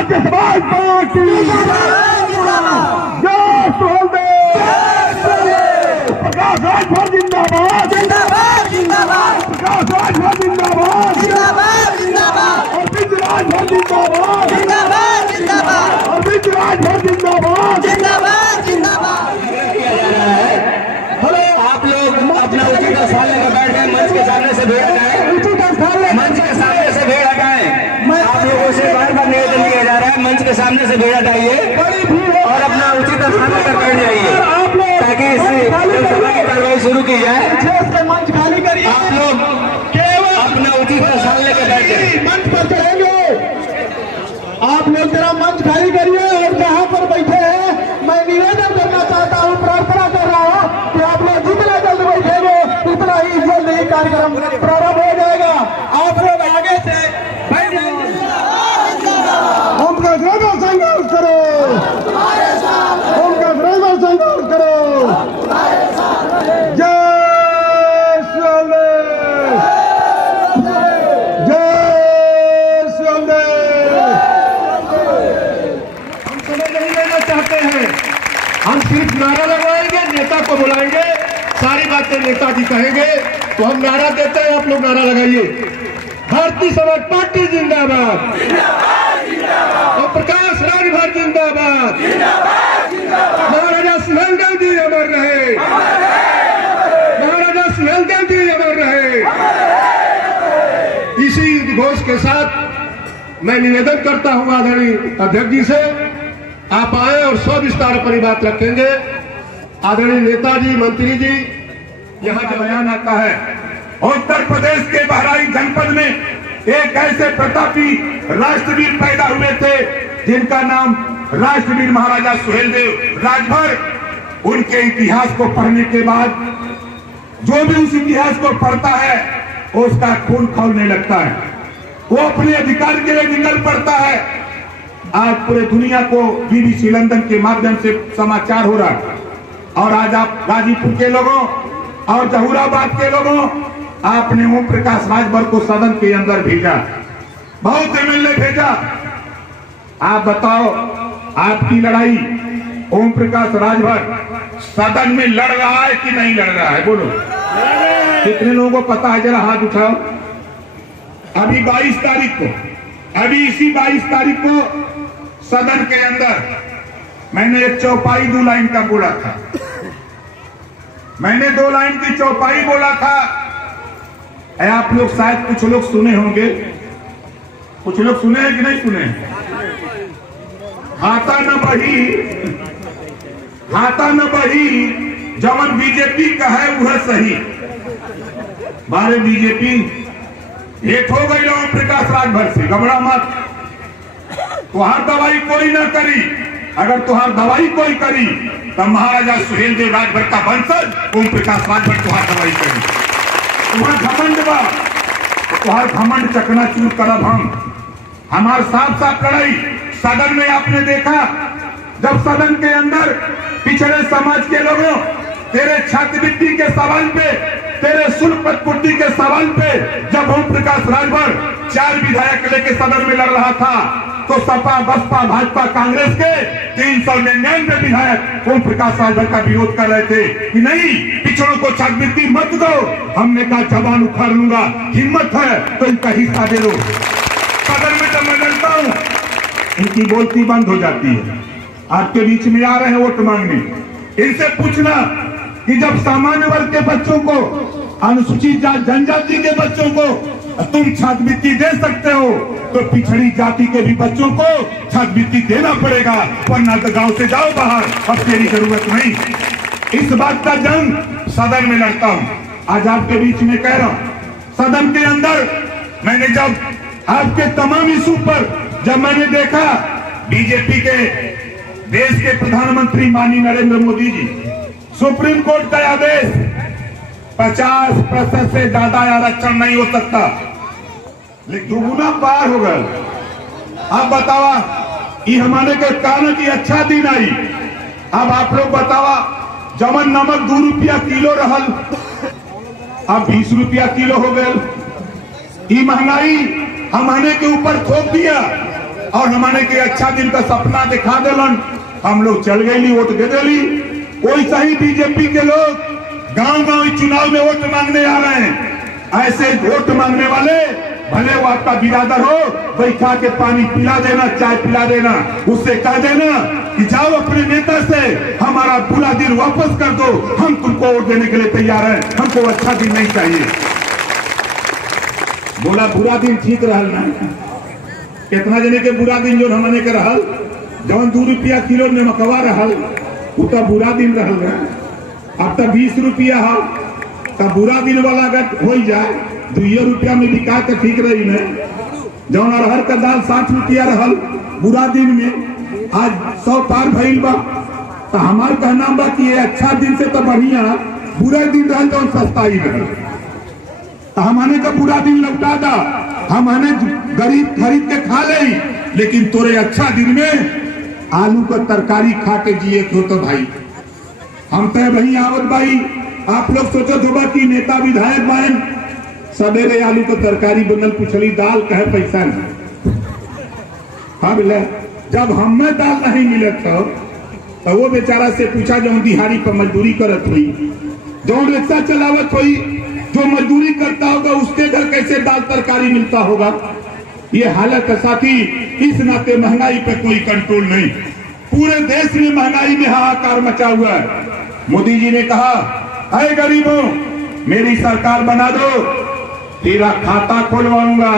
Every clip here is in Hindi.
भारतीय समाज पार्टी जय सुहेलदेव, प्रकाश राजभर जिंदाबाद, प्रकाश राजभर जिंदाबाद, अरविंद राजभर जिंदाबाद, अरविंद राजभर जिंदाबाद। हेलो, आप लोग अपना उचित स्थान लेकर बैठ गए, मंच के सामने से भीड़ हटाएं, मंच के सामने से भीड़ हटाएं। आप लोगों से बार बार निवेदन किया जा रहा है, मंच के सामने से भीड़ हटाइए और अपना उचित स्थान लेकर बैठ जाइए ताकि इस लोकसभा की कार्रवाई शुरू की जाए। मंच खाली करिए, आप लोग केवल अपना उचित स्थान लेकर बैठ जाइए। मंच पर चढ़ेंगे, आप लोग जरा मंच खाली करिए और जहाँ पर बैठे हैं मैं निवेदन करना चाहता हूँ, प्रार्थना कर रहा हूँ कि आप लोग जितना जल्द बैठेंगे उतना ही जल्द ही कार्यक्रम प्रारंभ हो जाएगा। आप लोग आगे से बैठ जाएंगे। उनका ड्राइवर संघर्ष करो, उनका ड्राइवर संघर्ष करो। जय सुहेलदेव, जय सुहेलदेव। हम समय नहीं लेना चाहते हैं, हम सिर्फ नारा लगवाएंगे, नेता को बुलाएंगे, सारी बातें नेताजी कहेंगे तो हम नारा देते हैं, आप लोग नारा लगाइए। भारतीय समाज पार्टी जिंदाबाद, और प्रकाश राजभर जिंदाबाद, महाराजा सुहेलदेव जी अमर रहे, महाराजा सुहेलदेव जी अमर रहे। इसी उद्घोष के साथ मैं निवेदन करता हूं आदरणीय अध्यक्ष जी से, आप आए और सविस्तार अपनी बात रखेंगे। आदरणीय नेताजी, मंत्री जी, यहाँ जो बयान आता है, उत्तर प्रदेश के बहराइच जनपद में एक ऐसे प्रतापी राष्ट्रवीर पैदा हुए थे जिनका नाम राष्ट्रवीर महाराजा सुहेलदेव राजभर। उनके इतिहास को पढ़ने के बाद जो भी उस इतिहास को पढ़ता है उसका खून खौलने लगता है, वो अपने अधिकार के लिए निकल पड़ता है। आज पूरे दुनिया को BBC लंदन के माध्यम से समाचार हो रहा है, और आज आप गाजीपुर के लोगों और जहूराबाद के लोगों, आपने ओम प्रकाश राजभर को सदन के अंदर भेजा, बहुत MLA भेजा। आप बताओ, आपकी लड़ाई ओम प्रकाश राजभर सदन में लड़ रहा है कि नहीं लड़ रहा है? बोलो, कितने लोगों को पता है? जरा हाथ उठाओ। अभी 22 तारीख को, अभी इसी 22 तारीख को सदन के अंदर मैंने एक चौपाई 2 लाइन का बोला था, मैंने 2 लाइन की चौपाई बोला था। आप लोग शायद कुछ लोग सुने होंगे, कुछ लोग सुने हैं कि नहीं सुने? हाथा न बही, हाथा न बही, जवन बीजेपी का है वह सही। बारे बीजेपी एक हो गई ओम प्रकाश राजभर से, घबरा मत। तुहार दवाई कोई ना करी, अगर तुहार दवाई कोई करी तो महाराजा सुहेलदेव राजभर का वंशज ओम प्रकाश राजभर तुहार दवाई करी। तुहार घमंड बा, तुहार घमंड चकनाचूर करब हम। हमार साफ साफ लड़ाई सदन में आपने देखा, जब सदन के अंदर पिछड़े समाज के लोगों तेरे छात्रवृत्ति के सवाल पे, तेरे शुल्क प्रतिपूर्ति के सवाल पे जब ओम प्रकाश राजभर 4 विधायक लेके सदन में लड़ रहा था, तो सपा, बसपा, भाजपा, कांग्रेस के 399 विधायक ओम प्रकाश राजभर का विरोध कर रहे थे कि नहीं, पिछड़ों को छात्रवृत्ति मत दो। हमने कहा जबान उखाड़ लूंगा, हिम्मत है तो इनका हिस्सा दे दो। सदन में जब मैं लड़ता हूं, इनकी बोलती बंद हो जाती है। आपके बीच में आ रहे हैं वोट मांगने, इनसे पूछना कि जब सामान्य वर्ग के बच्चों को, अनुसूचित जनजाति के बच्चों को तुम छात्रवृत्ति दे सकते हो, तो पिछड़ी जाति के भी बच्चों को छात्रवृत्ति देना पड़ेगा, वरना तो गांव से जाओ बाहर, अब तेरी जरूरत नहीं। इस बात का जंग सदन में लड़ता हूं। आज आपके बीच में कह रहा हूं, सदन के अंदर मैंने जब आपके तमाम इशू पर जब मैंने देखा, बीजेपी के देश के प्रधानमंत्री माननीय नरेंद्र मोदी जी, सुप्रीम कोर्ट का आदेश 50% से ज्यादा आरक्षण नहीं हो सकता, लेकिन दुगुना पार हो गए। अब बतावा, ये हमारे के कारण की अच्छा दिन आई। अब आप लोग बतावा, जमन नमक 2 रुपया किलो रहल, अब 20 रुपया किलो हो गए। ये महंगाई हमने के ऊपर थोप दिया। और हमारे के अच्छा दिन का सपना दिखा दिलन, हम लोग चल गई वोट दे दिली। वैसा ही बीजेपी के लोग गांव गांव चुनाव में वोट मांगने आ रहे हैं। ऐसे वोट मांगने वाले भले वो आपका बिरादर हो, बैठा के पानी पिला देना, चाय पिला देना, उससे कह देना कि जाओ अपने नेता से हमारा बुरा दिन वापस कर दो, हम तुमको वोट देने के लिए तैयार हैं, हमको अच्छा दिन नहीं चाहिए। बोला बुरा दिन ठीक रहल ना, कितना जने के बुरा दिन जो हमने के रहल, जौन 2 रुपया किलो नमकवा रहल वो तो बुरा दिन रहल ना। अब तो 20 रुपया है तो बुरा दिन वाला अगर हो जाए 2 रुपया में बिका तो ठीक रही ना। जौन अरहर का दाल 60 रुपया रहल बुरा दिन में, आज 100 पार भइल बा। तो हमार कहना बा कि ये अच्छा दिन से तो बढ़िया बुरा दिन रहल जौन सस्ता ही रहल। तो हमने का बुरा दिन लौटा दा, हमने गरीब खरीद के खा ले, लेकिन तोरे अच्छा दिन में आलू का तरकारी खा के जिए हो तो भाई हम तो वही आवत भाई। आप लोग सोचो होगा कि नेता विधायक बहन सवेरे आलू का तरकारी बनल, पुछली दाल कहे पैसा नहीं। हाँ बोले जब हमें दाल नहीं मिले तो वो बेचारा से पूछा जो दिहाड़ी पर मजदूरी करत हुई, जो रिक्शा चलावत हुई, जो मजदूरी करता होगा उसके घर कैसे दाल तरकारी मिलता होगा। ये हालत है साथी। इस नाते महंगाई पे कोई कंट्रोल नहीं, पूरे देश में महंगाई में हाहाकार मचा हुआ है। मोदी जी ने कहा अरे गरीबों मेरी सरकार बना दो, तेरा खाता खोलवाऊंगा,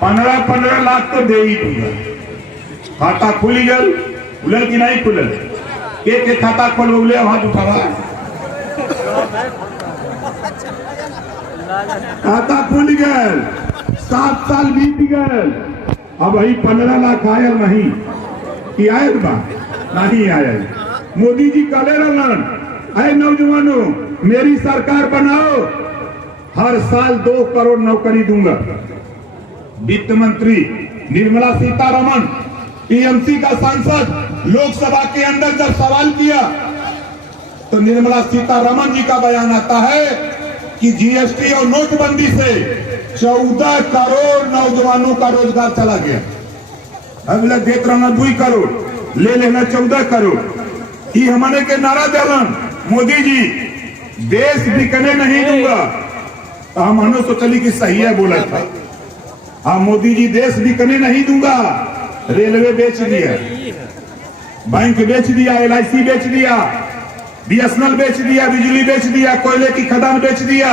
15-15 लाख तो दे ही दूंगा। खाता खुली गल, खुलल कि नहीं खुलल? एक खाता खोल हाथ उठावा, खाता खुल गल, 7 साल बीत गल, अब वही 15 लाख आयल नहीं कि आयल बा नहीं आयल। मोदी जी कहले रहलन अरे नौजवानों मेरी सरकार बनाओ, हर साल 2 करोड़ नौकरी दूंगा। वित्त मंत्री निर्मला सीतारमण टीएमसी का सांसद लोकसभा के अंदर जब सवाल किया तो निर्मला सीतारमण जी का बयान आता है कि जीएसटी और नोटबंदी से 14 करोड़ नौजवानों का रोजगार चला गया। अगला देख रहा 2 करोड़ ले लेना 14 करोड़। ये हमने के नारा दलन मोदी जी देश बिकने नहीं दूंगा, तो हमने सोचली कि सही है बोला था। हाँ मोदी जी देश बिकने नहीं दूंगा, रेलवे बेच दिया, बैंक बेच दिया, LIC बेच दिया, BSNL बेच दिया, बिजली बेच दिया, कोयले की खदान बेच दिया।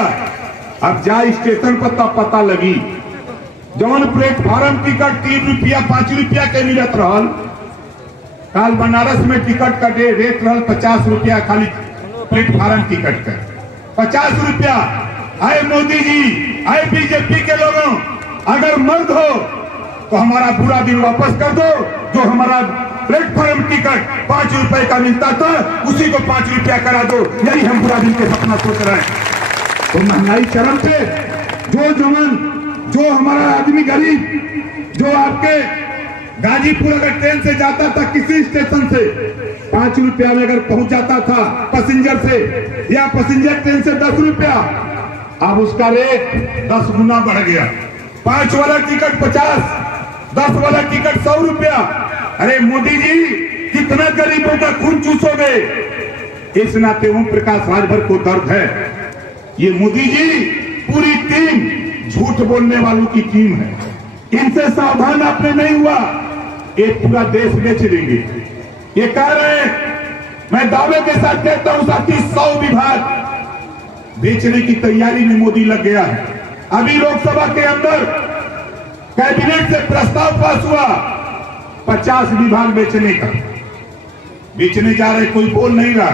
अब जा स्टेशन पर तब पता लगी जौन प्लेटफॉर्म टिकट 3 रुपया 5 रुपया के मिलत रहल, काल बनारस में टिकट का रेट रहल 50 रुपया, खाली प्लेटफॉर्म टिकट का 50 रुपया। आए मोदी जी, आए बीजेपी के लोगों, अगर मर्द हो तो हमारा बुरा दिन वापस कर दो। जो हमारा प्लेटफॉर्म टिकट 5 रुपए का मिलता था उसी को 5 रुपया करा दो, यही हम बुरा दिन के सपना सोच रहे हैं। तो महंगाई चरम पे, जो जवान, जो हमारा आदमी गरीब, जो आपके गाजीपुर अगर ट्रेन से जाता था किसी स्टेशन से 5 रुपया में अगर पहुंच जाता था पैसेंजर से, या पैसेंजर ट्रेन से 10 रुपया, अब उसका रेट 10 गुना बढ़ गया। 5 वाला टिकट 50, 10 वाला टिकट 100 रुपया। अरे मोदी जी कितना गरीबों का खून चूसोगे। इस नाते ओम प्रकाश राजभर को दर्द है। ये मोदी जी पूरी टीम झूठ बोलने वालों की टीम है, इनसे सावधान आपने नहीं हुआ ये पूरा देश बेच देंगे। ये कह रहे हैं, मैं दावे के साथ कहता हूं साथी 100 विभाग बेचने की तैयारी में मोदी लग गया है। अभी लोकसभा के अंदर कैबिनेट से प्रस्ताव पास हुआ 50 विभाग बेचने का, बेचने जा रहे, कोई बोल नहीं रहा।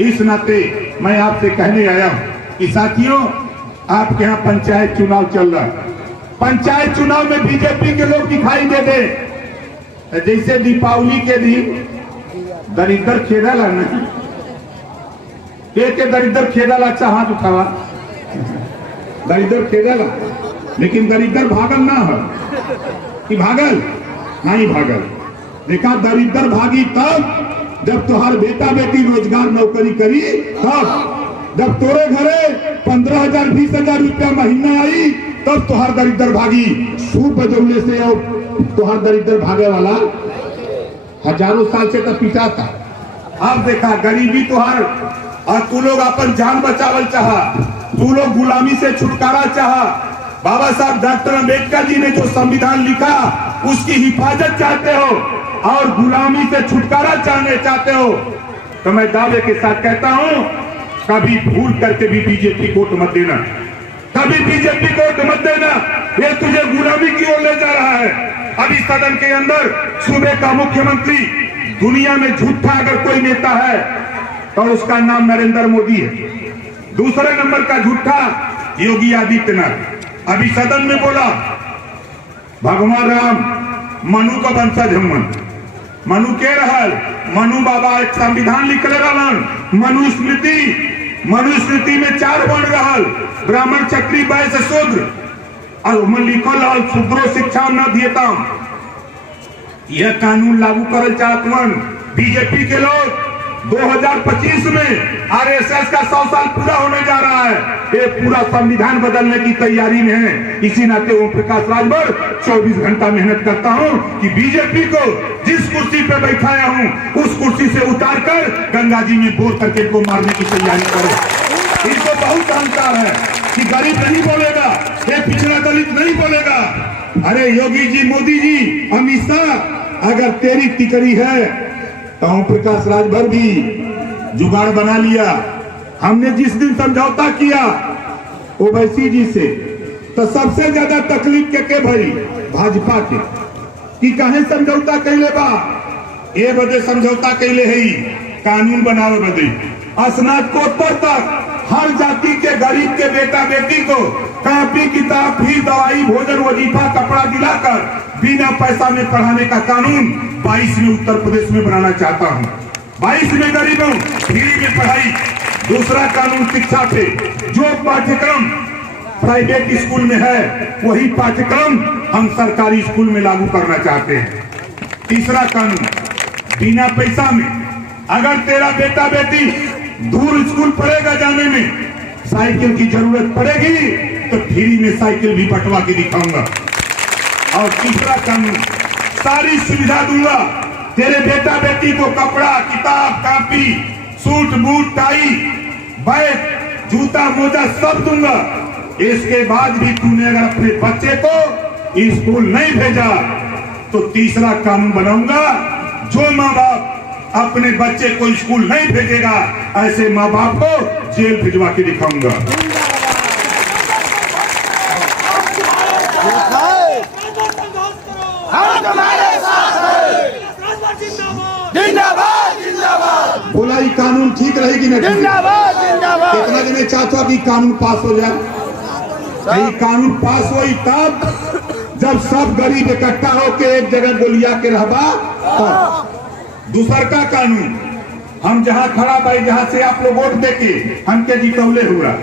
इस नाते मैं आपसे कहने आया हूं कि साथियों आपके यहाँ पंचायत चुनाव चल रहा है, पंचायत चुनाव में बीजेपी के लोग दिखाई दे दे, जैसे दीपावली के दिन दरिद्र खेदल नहीं, एक दरिद्र खेदल, अच्छा हाथ उठावा, दरिद्र खेदल, लेकिन दरिद्र भागल ना है कि भागल नहीं भागल। देखा दरिद्र भागी तब जब तुम्हार बेटा बेटी रोजगार नौकरी करी, तब जब तोरे घरे 15,000 20,000 रुपया महीना आई तब तुहार दरिद्र भागी। सूप बजौले से और तोहर दरिद्र भागे वाला हजारों साल से तो पिटा था। अब देखा गरीबी तोहर और तू लोग अपन जान बचावल चाहा, तू लोग गुलामी से छुटकारा चाहा। बाबा साहब डॉक्टर अम्बेडकर जी ने जो संविधान लिखा उसकी हिफाजत चाहते हो और गुलामी से छुटकारा चाहते हो, तो मैं दावे के साथ कहता हूं कभी भूल करके भी बीजेपी को वोट मत देना, कभी बीजेपी को वोट मत देना। ये तुझे गुलामी की ओर ले जा रहा है। अभी सदन के अंदर सूबे का मुख्यमंत्री, दुनिया में झूठा अगर कोई नेता है तो उसका नाम नरेंद्र मोदी है। दूसरे नंबर का झूठा योगी आदित्यनाथ। अभी सदन में बोला भगवान राम मनु का वंशज हम, मनु के रहल, मनु बाबा एक संविधान लिखले रहलन, मनुस्मृति में 4 वर्ण रहल, ब्राह्मण क्षत्रिय वैश्य शूद्र, और लिखल रहल शूद्रो शिक्षा न दियताम। यह कानून लागू करल चाहतवन बीजेपी के लोग। 2025 में आरएसएस का 100 साल पूरा होने जा रहा है। ये पूरा संविधान बदलने की तैयारी में है। इसी नाते ओम प्रकाश राजभर 24 घंटा मेहनत करता हूं कि बीजेपी को जिस कुर्सी पे बैठाया हूं उस कुर्सी से उतार कर गंगा जी में बोर करके इनको मारने की तैयारी करो। इनको बहुत अहंकार है कि गरीब नहीं बोलेगा, ये पिछड़ा दलित नहीं बोलेगा। अरे योगी जी, मोदी जी, अमित शाह, अगर तेरी तिकड़ी है तो ओम प्रकाश राजभर भी जुगाड़ बना लिया। हमने जिस दिन समझौता किया ओवैसी जी से, तो सबसे ज्यादा तकलीफ के भरी भाजपा के कि कहे समझौता कैले बा, ए बदे समझौता कैले है कानून बनावे बदे। स्नातकोत्तर तक हर जाति के गरीब के बेटा बेटी को कॉपी किताब फी दवाई भोजन वजीफा कपड़ा दिलाकर बिना पैसा में पढ़ाने का कानून 22 में उत्तर प्रदेश में बनाना चाहता हूं। 22 में गरीबों फ्री में पढ़ाई। दूसरा कानून शिक्षा पे, जो पाठ्यक्रम प्राइवेट स्कूल में है वही पाठ्यक्रम हम सरकारी स्कूल में लागू करना चाहते हैं। तीसरा कानून, बिना पैसा में अगर तेरा बेटा बेटी दूर स्कूल पढ़ेगा, जाने में साइकिल की जरूरत पड़ेगी तो फ्री में साइकिल भी बंटवा के दिखाऊंगा। और तीसरा कानून, सारी सुविधा दूंगा। तेरे बेटा बेटी को कपड़ा, किताब, copy, suit boot, tie, bag, जूता, मोजा सब दूंगा। इसके बाद भी तूने अगर अपने बच्चे को स्कूल नहीं भेजा तो तीसरा कानून बनाऊंगा, जो माँ बाप अपने बच्चे को स्कूल नहीं भेजेगा ऐसे माँ बाप को जेल भिजवा के दिखाऊंगा। बोला ये कानून ठीक रहेगी ना? जिंदाबाद जिंदाबाद। कितना जने चाहता कि कानून पास हो जाए? ये कानून पास हो तब जब सब गरीब इकट्ठा होके एक जगह गोलिया के रहबा तब। दूसर का कानून, हम जहां खड़ा भाई, जहां से आप लोग वोट देके हमके जीतौले हुआ,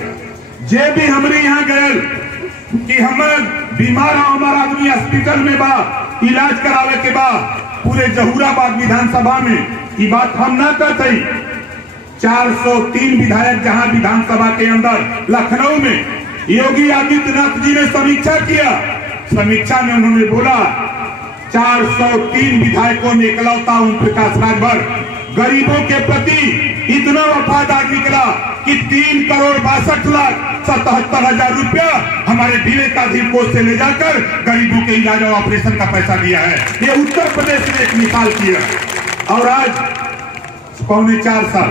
जे भी हमरे यहाँ गए कि हम बीमार हो, हमारा आदमी हॉस्पिटल में बा, इलाज करावे के बाद पूरे जहूराबाद विधानसभा में ये बात हम ना कहते। 403 विधायक जहां विधानसभा के अंदर लखनऊ में योगी आदित्यनाथ जी ने समीक्षा किया, समीक्षा में उन्होंने बोला 403 विधायकों में इकलौता ओम प्रकाश राजभर गरीबों के प्रति इतना वफादार निकला कि 3,62,77,000 रुपया हमारे विवेकाधीन कोष से ले जाकर गरीबों के इलाज और ऑपरेशन का पैसा दिया है। ये उत्तर प्रदेश ने एक मिसाल किया। और आज 3.25 साल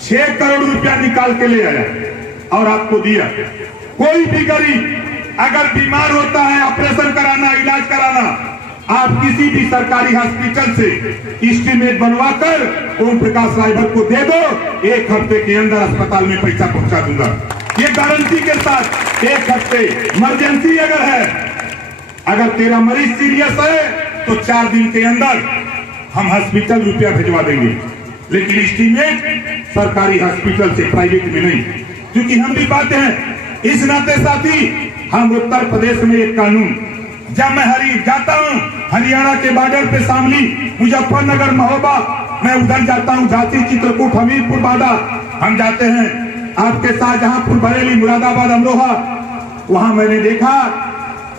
6 करोड़ रुपया निकाल के ले आया और आपको दिया। कोई भी गरीब अगर बीमार होता है, ऑपरेशन कराना, इलाज कराना, आप किसी भी सरकारी हॉस्पिटल से एस्टीमेट बनवाकर ओम प्रकाश राजभर को दे दो, 1 हफ्ते के अंदर अस्पताल में पैसा पहुंचा दूंगा। ये गारंटी के साथ 1 हफ्ते। इमरजेंसी अगर है, अगर तेरा मरीज सीरियस है तो 4 दिन के अंदर हम हॉस्पिटल रुपया भिजवा देंगे, लेकिन एस्टीमेट सरकारी हॉस्पिटल से, प्राइवेट में नहीं। क्योंकि हम भी बात हैं, इस नाते साथी हम उत्तर प्रदेश में एक कानून, जब मैं जाता हूँ हरियाणा के बॉर्डर पे शामली, मुजफ्फरनगर, महोबा, मैं उधर जाता हूँ, झांसी, चित्रकूट, हमीरपुर, बादा, हम जाते हैं आपके शाहजहांपुर, बरेली, मुरादाबाद, अमरोहा। वहां मैंने देखा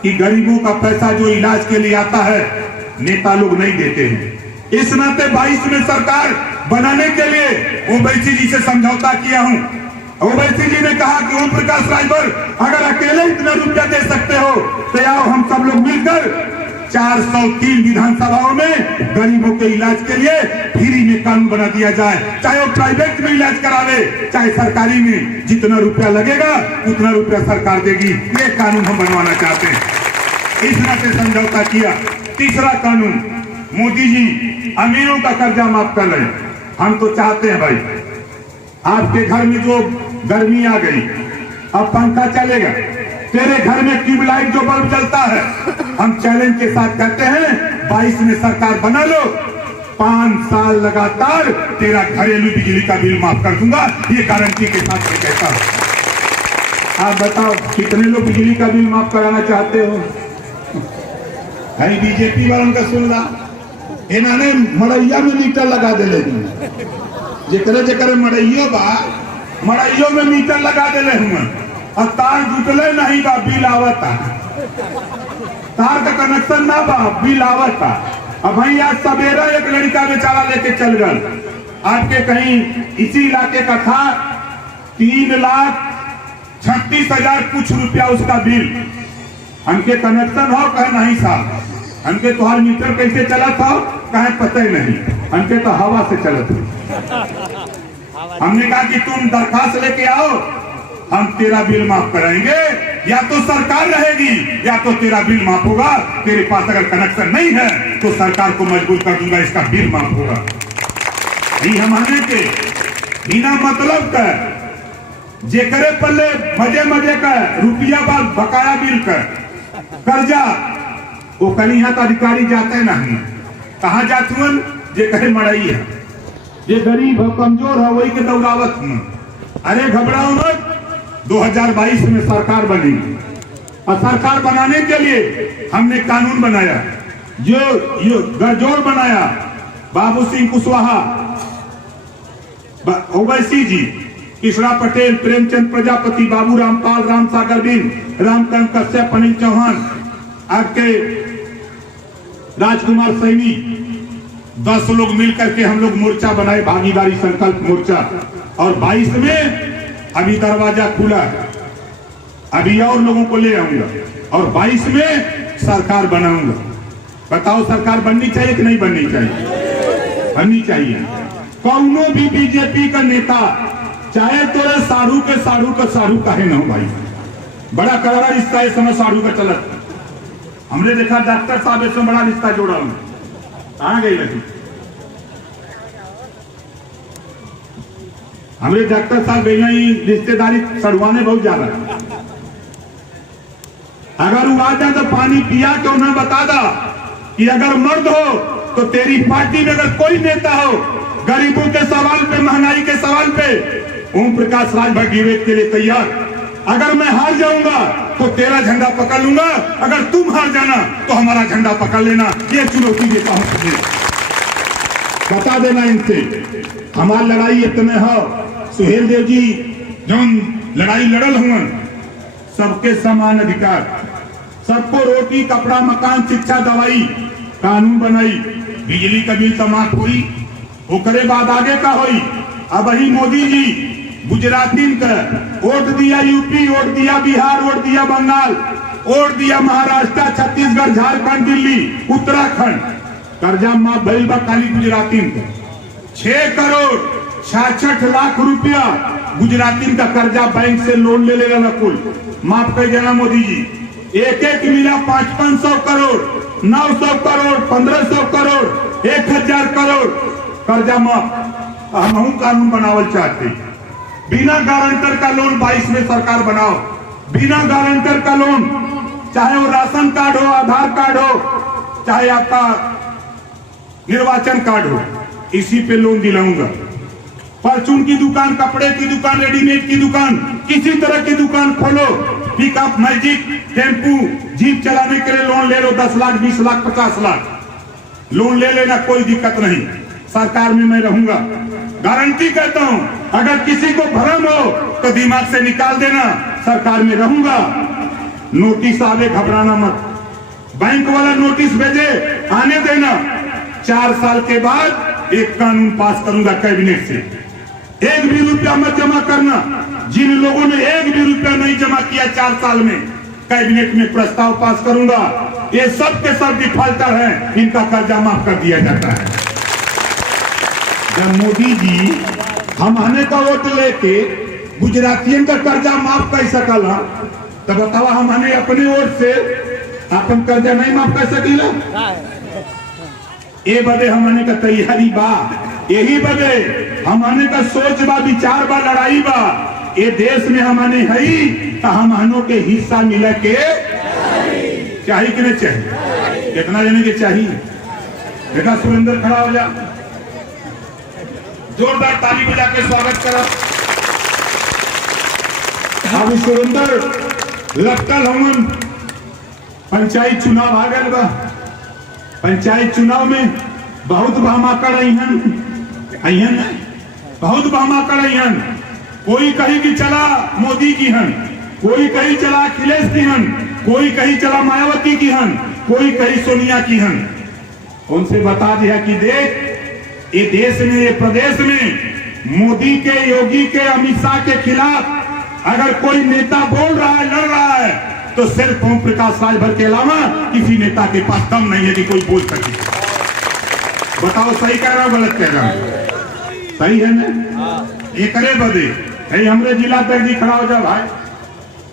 कि गरीबों का पैसा जो इलाज के लिए आता है नेता लोग नहीं देते हैं। इस नाते 22 में सरकार बनाने के लिए ओवैसी जी से समझौता किया हूं। ओवैसी जी ने कहा कि ओम प्रकाश राजभर अगर अकेले इतना रुपया दे सकते हो तो आओ हम सब लोग मिलकर 403 विधानसभाओं में गरीबों के इलाज के लिए फ्री में कानून बना दिया जाए, चाहे वो प्राइवेट में इलाज करावे चाहे सरकारी में, जितना रुपया लगेगा उतना रुपया सरकार देगी। ये कानून हम बनवाना चाहते हैं। इस नाते समझौता किया। तीसरा कानून, मोदी जी अमीरों का कर्जा माफ कर रहे हैं। हम तो चाहते हैं भाई आपके घर में जो गर्मी आ गई अब पंखा चलेगा, तेरे घर में ट्यूबलाइट जो बल्ब जलता है, हम चैलेंज के साथ कहते हैं 22 में सरकार बना लो, 5 साल लगातार तेरा घरेलू बिजली का बिल माफ कर दूंगा। ये गारंटी के साथ मैं कहता हूं। आप बताओ कितने लोग बिजली का बिल माफ कराना चाहते हो? भाई बीजेपी वालों का सुन ला, इन्होंने मड़ैया में मीटर लगा दे जेकरे जेकरे मड़ैयो बा, मड़ैयो में मीटर लगा देले हुआ और तार जुटले नहीं बा, बिल आवता, तार का कनेक्शन ना बा, बिल आवता। अब भाई आज सवेरा एक लड़का बेचारा लेके चल गए आपके कहीं इसी इलाके का था, 3,36,000 कुछ रुपया उसका बिल। हमके कनेक्शन हो कहे नहीं साहब, हमके तुहार मीटर कैसे चला था कहे पता ही नहीं, हमके तो हवा से चला था। हमने कहा कि तुम दरखास्त लेके आओ, हम तेरा बिल माफ कराएंगे, या तो सरकार रहेगी या तो तेरा बिल माफ होगा। तेरे पास अगर कनेक्शन नहीं है तो सरकार को मजबूर कर दूंगा, इसका बिल माफ होगा। नहीं हमारे के बिना मतलब का जेकरे पल्ले मजे मजे का रुपया बाद बकाया बिल का कर्जा वो कहीं यहाँ का अधिकारी जाते नहीं, कहाँ जाते हुए जे कहे मड़ई है, जे गरीब हो कमजोर हो वही के दौरावत में। अरे घबराओ मत, 2022 में सरकार बनी और सरकार बनाने के लिए हमने कानून बनाया, जो गठजोड़ बनाया। बाबू सिंह कुशवाहा, ओवैसी जी, कृष्णा पटेल, प्रेमचंद प्रजापति, बाबू रामपाल, राम सागर बिन, रामकांत कश्यप, अनिल चौहान, आपके राजकुमार सैनी, 10 लोग मिलकर के हम लोग मोर्चा बनाए, भागीदारी संकल्प मोर्चा। और 22 में अभी दरवाजा खुला है, अभी और लोगों को ले आऊंगा और 22 में सरकार बनाऊंगा। बताओ सरकार बननी चाहिए कि नहीं बननी चाहिए? बननी चाहिए। कौनो भी बीजेपी का नेता चाहे तोरे साढ़ू के साढ़ू काहे न हो भाई, बड़ा करारा रिश्ता है समय साढ़ू का चलत। हमने देखा डॉक्टर साहब से बड़ा रिश्ता जोड़ा हूं, आ गई लगी हमरे डॉक्टर साहब गई रिश्तेदारी सड़वाने बहुत ज्यादा। अगर वो आ जाए तो पानी पिया क्यों ना बता दा कि अगर मर्द हो तो तेरी पार्टी में अगर कोई नेता हो गरीबों के सवाल पे, महंगाई के सवाल पे, ओम प्रकाश राजभर डिबेट के लिए तैयार। अगर मैं हार जाऊंगा तो तेरा झंडा पकड़ लूंगा, अगर तुम हार जाना तो हमारा झंडा पकड़ लेना। ये चुनौती देता हूं तुझे, बता देना इनसे। हमारी लड़ाई इतने हो, सुहेल देव जी जो लड़ाई लड़ल हुआ, सबके समान अधिकार, सबको रोटी कपड़ा मकान शिक्षा दवाई, कानून बनाई, बिजली का बिल तो माफ हुई, ओकरे बाद आगे का हुई। अब वही मोदी जी गुजराती का वोट दिया, यूपी वोट दिया, बिहार वोट दिया, बंगाल वोट दिया, महाराष्ट्र, छत्तीसगढ़, झारखंड, दिल्ली, उत्तराखंड, कर्जा माफ भइल बा खाली गुजराती का 6 करोड़ 66 लाख रुपया गुजराती का कर्जा बैंक से लोन ले लेगा कुल माफ कर देना मोदी जी। एक एक मिला 500-500 करोड़, 900 करोड़, 1500 करोड़, 1000 करोड़ कर्जा माफ। हम कानून बनावल चाहते, बिना गारंटर का लोन 22 में सरकार बनाओ, बिना गारंटर का लोन, चाहे वो राशन कार्ड हो, आधार कार्ड हो, चाहे आपका निर्वाचन कार्ड हो, इसी पे लोन दिलाऊंगा। परचून की दुकान, कपड़े की दुकान, रेडीमेड की दुकान, किसी तरह की दुकान खोलो, पिकअप, मैजिक, टेम्पू, जीप चलाने के लिए लोन ले लो, 10 लाख, 20 लाख, 50 लाख लोन ले लेना, कोई दिक्कत नहीं। सरकार में मैं रहूंगा, गारंटी कहता हूं। अगर किसी को भ्रम हो तो दिमाग से निकाल देना, सरकार में रहूंगा। नोटिस आवे घबराना मत, बैंक वाला नोटिस भेजे आने देना, 4 साल के बाद एक कानून पास करूंगा कैबिनेट से, 1 भी रुपया मत जमा करना। जिन लोगों ने 1 भी रुपया नहीं जमा किया 4 साल में, कैबिनेट में प्रस्ताव पास करूंगा, ये सब के सब डिफॉल्टर हैं, इनका कर्जा माफ कर दिया जाता है। जब मोदी जी हम आने का वोट लेके गुजरातियों का कर्जा माफ कर सकला, तब बतावा हम आने अपने वोट से अपन कर्जा नहीं माफ कर सकीला। ये बदे हमने का तैयारी बा, यही बदे हमने का सोच बा, विचार बा, लड़ाई बा। ये देश में हमने है तो हमनों के हिस्सा मिले के चाहिए कि नहीं चाहिए? कितना जने के चाहिए? बेटा सुरेंद्र खड़ा हो जा, जोरदार ताली बजा के स्वागत करो। अब सुरेंद्र लटकल हमन पंचायत चुनाव आ गए बा, पंचायत चुनाव में बहुत भामाकड़ अहन बहुत भामाकड़ अहन। कोई कहीं की चला मोदी की हन, कोई कहीं चला अखिलेश की हन, कोई कहीं चला मायावती की हन, कोई कहीं सोनिया की हन। उनसे बता दिया कि देख, ये देश में, ये प्रदेश में मोदी के, योगी के, अमित शाह के खिलाफ अगर कोई नेता बोल रहा है, लड़ रहा है, तो सिर्फ ओम प्रकाश राजभर के अलावा किसी नेता के पास दम नहीं है कि कोई बोल सके। बताओ सही कह रहा हूं गलत कह रहा हूं? सही है ना? ये करे बदे है हमरे जिला अध्यक्ष जी खड़ा हो जाओ भाई,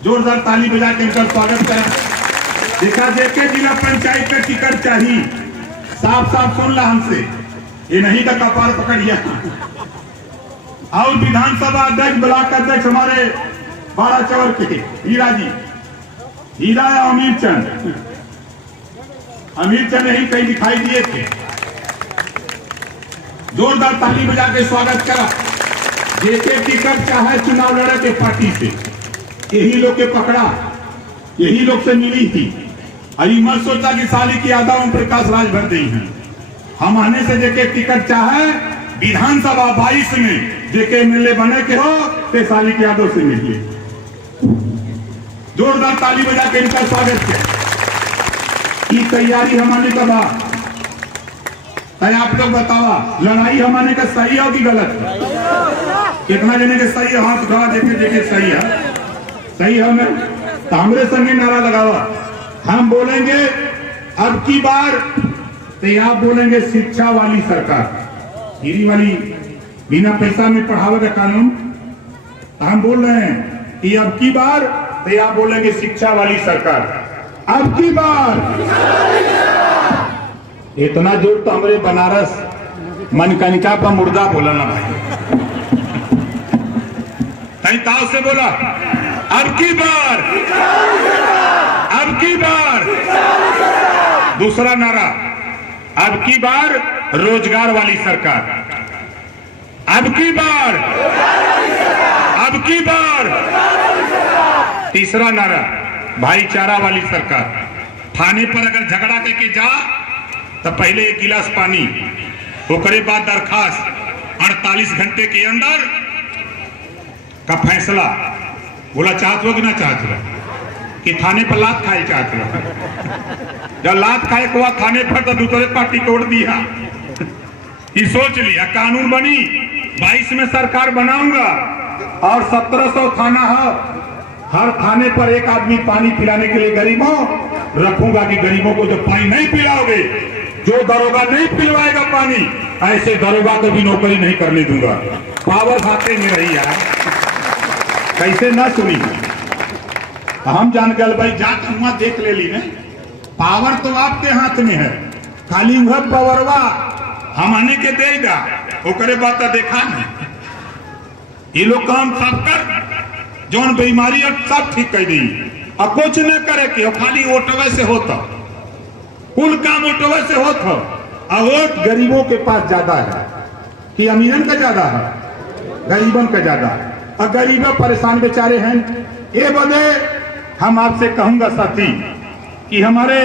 जोरदार ताली बजा के इनका स्वागत करें। देखा देखे जिला पंचायत का टिकट चाहिए, साफ साफ सुन ला हमसे, ये नहीं का कपार पकड़िया। और विधानसभा अध्यक्ष, ब्लॉक अध्यक्ष हमारे 12 चवर के हीरा जी, हीरा या अमीर चंद, अमीर चंद यही कहीं दिखाई दिए थे। जोरदार ताली बजा के स्वागत करा। जेके टिकट चाहे चुनाव लड़े के पार्टी से, यही लोग के पकड़ा, यही लोग से मिली थी। अभी मत सोचा कि साली की यादा ओम प्रकाश राजभर दी है। हम आने से जेके टिकट चाहे विधानसभा 22 में जेके एमएलए बने के हो, ते साली की यादों से मिलिए। जोरदार ताली बजा के इनका स्वागत किया। ये तैयारी हमारे का बा, आप लोग बतावा, लड़ाई हमारे का सही है कि गलत है? कितना जने के सही है? हाथ उठा, देखे देखे सही है, सही है ना? तो हमरे संगे नारा लगावा। हम बोलेंगे अब की बार, तो आप बोलेंगे शिक्षा वाली सरकार, गिरी वाली बिना पैसा में पढ़ावे का कानून। हम बोल रहे हैं कि अब की बार, तो आप बोलेंगे शिक्षा वाली सरकार। अब की बार इतना जोर तो हमारे बनारस मनकनिका का मुर्दा बोला ना भाई, कहीं ताव से बोला। अब की बार, अब की बार। दूसरा नारा, अब की बार रोजगार वाली सरकार। अब की बार, अब की बार। तीसरा नारा, भाईचारा वाली सरकार। थाने पर अगर झगड़ा करके जा तो पहले 1 गिलास पानी, ओकरे बाद दरखास्त, 48 घंटे के अंदर का फैसला। बोला चाहत हो कि ना चाहत हो कि थाने पर लात खाए चाहत हो? जब लात खाए को थाने पर तो दूसरे पार्टी तोड़ दिया। ये सोच लिया कानून बनी, 22 में सरकार बनाऊंगा और 1700 थाना है, हर थाने पर एक आदमी पानी पिलाने के लिए गरीबों रखूंगा कि गरीबों को जब पानी नहीं पिलाओगे, जो दरोगा नहीं पिलवाएगा पानी, ऐसे दरोगा को भी नौकरी नहीं करने दूंगा। पावर हाथे में रही है, कैसे ना सुनी? हम जान गए भाई, जाके वहां देख ले ली ने, पावर तो आपके हाथ में है, खाली वह पावरवा हम आने के देगा, ओकरे बात देखा नहीं। ये लोग काम सब कर जौन बीमारी और सब ठीक कर दी, और कुछ न करे कि खाली वोटवे से होता, कुल काम वोटवे से होता। और वोट गरीबों के पास ज्यादा है कि अमीरन का ज्यादा है? गरीबन का ज्यादा है, और गरीब परेशान बेचारे हैं। ये बदे हम आपसे कहूंगा साथी कि हमारे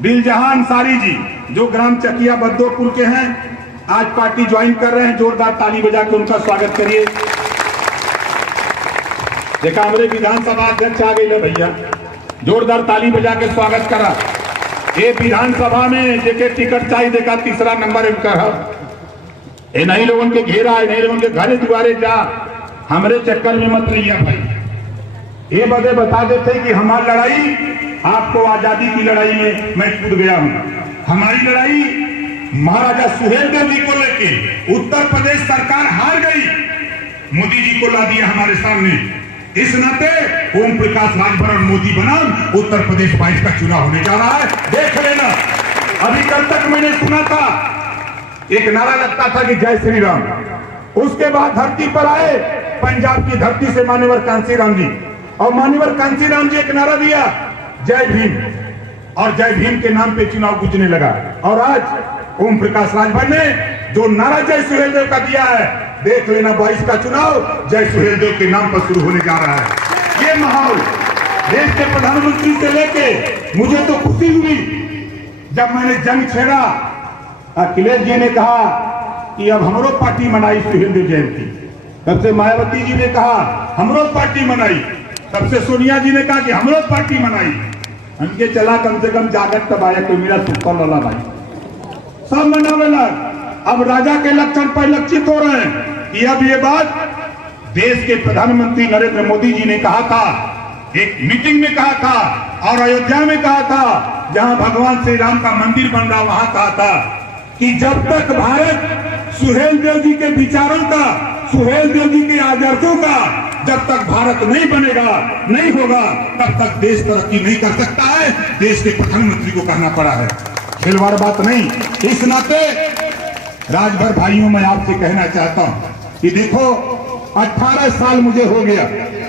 दिलजहां अंसारी जी जो ग्राम चकिया बद्दोपुर के हैं, आज पार्टी ज्वाइन कर रहे हैं। जोरदार ताली बजा के उनका स्वागत करिए। देखा हमारे विधानसभा अध्यक्ष आ गए भैया, जोरदार ताली बजा के स्वागत करा। ये विधानसभा में जेके टिकट चाहिए देखा तीसरा नंबर इनका है। ये नहीं लोगों के घेरा है, नहीं लोगों के घरे दुआरे जा, हमारे चक्कर में मत रहिए भाई। ये बदे बता देते कि हमारी लड़ाई आपको आजादी की लड़ाई में मैं कूद गया हूं। हमारी लड़ाई महाराजा सुहेलदेव जी को लेके उत्तर प्रदेश सरकार हार गई, मोदी जी को ला दिया हमारे सामने। इस नाते ओम प्रकाश राजभर और मोदी बनाम उत्तर प्रदेश 22 का चुनाव होने जा रहा है, देख लेना। अभी कल तक मैंने सुना था एक नारा लगता था कि जय श्री राम। उसके बाद धरती पर आए पंजाब की धरती से मान्यवर कांसीराम जी, और मान्यवर कांसीराम जी एक नारा दिया जय भीम, और जय भीम के नाम पे चुनाव गूंजने लगा। और आज ओम प्रकाश राजभर ने जो नारा जय सुहेलदेव का दिया है, देख लेना 22 का चुनाव जय सुहेलदेव के नाम पर शुरू होने जा रहा है। ये माहौल देश के प्रधानमंत्री से लेके मुझे तो खुशी हुई जब मैंने जंग छेड़ा। अखिलेश जी ने कहा कि अब हमरो पार्टी मनाई सुहेलदेव जयंती, तब से मायावती जी ने कहा हमरो पार्टी मनाई, तब से सोनिया जी ने कहा कि हमरो पार्टी मनाई। हमके चला कम से कम जागत तब आया कोई मेरा सुखल वाला भाई, सब मनावे लग। अब राजा के लक्षण परिलक्षित हो रहे हैं कि अब ये बात देश के प्रधानमंत्री नरेंद्र मोदी जी ने कहा था, एक मीटिंग में कहा था और अयोध्या में कहा था, जहां भगवान श्री राम का मंदिर बन रहा, वहां कहा था कि जब तक भारत सुहेलदेव जी के विचारों का, सुहेलदेव जी के आदर्शों का जब तक भारत नहीं बनेगा, नहीं होगा, तब तक देश तरक्की नहीं कर सकता है। देश के प्रधानमंत्री को कहना पड़ा है, खिलवाड़ बात नहीं। इस नाते राजभर भाइयों मैं आपसे कहना चाहता हूं कि देखो 18 साल मुझे हो गया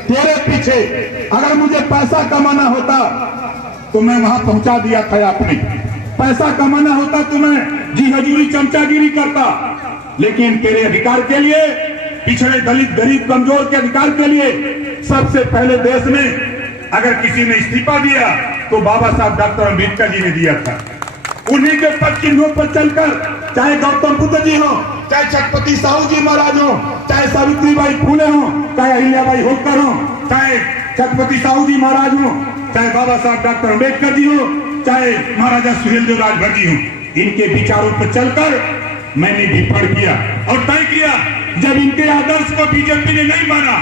तेरे पीछे। अगर मुझे पैसा कमाना होता तो मैं वहां पहुंचा दिया था आपने, पैसा कमाना होता तो मैं जी हजूरी चमचागिरी करता, लेकिन तेरे अधिकार के लिए, पिछड़े दलित गरीब कमजोर के अधिकार के लिए सबसे पहले देश में अगर किसी ने इस्तीफा दिया तो बाबा साहब डॉक्टर अम्बेडकर जी ने दिया था। उन्हीं के पद चिन्हों पर चलकर, चाहे गौतम बुद्ध जी हो, चाहे छत्रपति साहू जी महाराज हो, चाहे सावित्रीबाई फूले हो, चाहे अहिल्याबाई होलकर हो, चाहे छत्रपति साहू जी महाराज हो, चाहे बाबा साहब डॉक्टर अम्बेडकर जी हो, चाहे महाराजा सुहेलदेव राजभर जी हो, इनके विचारों पर चलकर मैंने भी पढ़ किया और तय किया। जब इनके आदर्श को बीजेपी ने नहीं माना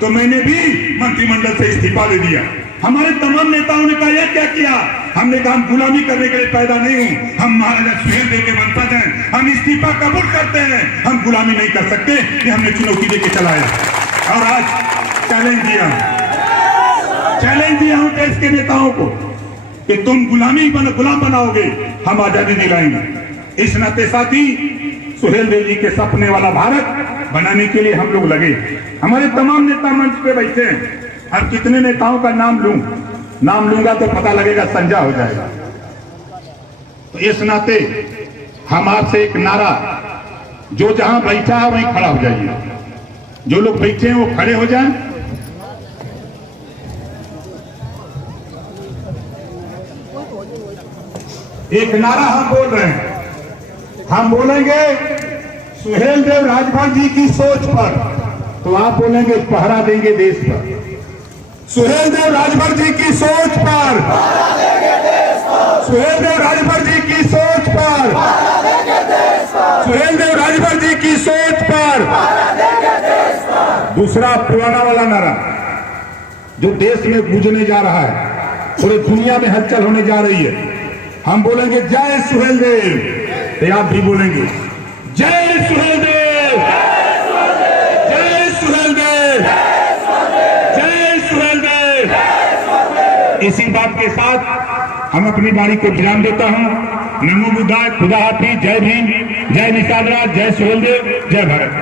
तो मैंने भी मंत्रिमंडल से इस्तीफा दे दिया। हमारे तमाम नेताओं ने कहा यह क्या किया? हमने कहा हम गुलामी करने के लिए पैदा नहीं हूं, हम महाराजा सुहेलदेव के वंशज हैं, हम इस्तीफा कबूल करते हैं, हम गुलामी नहीं कर सकते। ये हमने चुनौती देके चलाया और आज चैलेंज दिया हूं देश के नेताओं को कि तुम गुलाम बनाओगे, हम आजादी दिलाएंगे। इस नाते साथी सुहेलदेव जी के सपने वाला भारत बनाने के लिए हम लोग लगे। हमारे तमाम नेता मंच पे बैठे हैं। अब कितने नेताओं का नाम लूंगा तो पता लगेगा, संजा हो जाएगा। तो इस नाते हम आपसे एक नारा, जो जहां बैठा है वहीं खड़ा हो जाइए, जो लोग बैठे हैं वो खड़े हो जाएं। एक नारा हम बोल रहे हैं, हम बोलेंगे सुहेलदेव राजभर जी की सोच पर, तो आप बोलेंगे पहरा देंगे देश पर। सुहेलदेव राजभर जी की सोच पर, सुहेलदेव राजभर जी की सोच पर, सुहेलदेव राजभर जी की सोच पर। दूसरा पुराना वाला नारा जो देश में गूंजने जा रहा है, पूरे दुनिया में हलचल होने जा रही है, हम बोलेंगे जय सुहेलदेव। तो आप भी बोलेंगे जय सुहेलदेव, जय सुहेलदेव, जय सुहेलदेव। इसी बात के साथ हम अपनी बारी को विराम देता हूं। नमो बुद्धाय, खुदा हाफिज, जय भीम, जय निषाद राज, जय सुहेलदेव, जय भारत।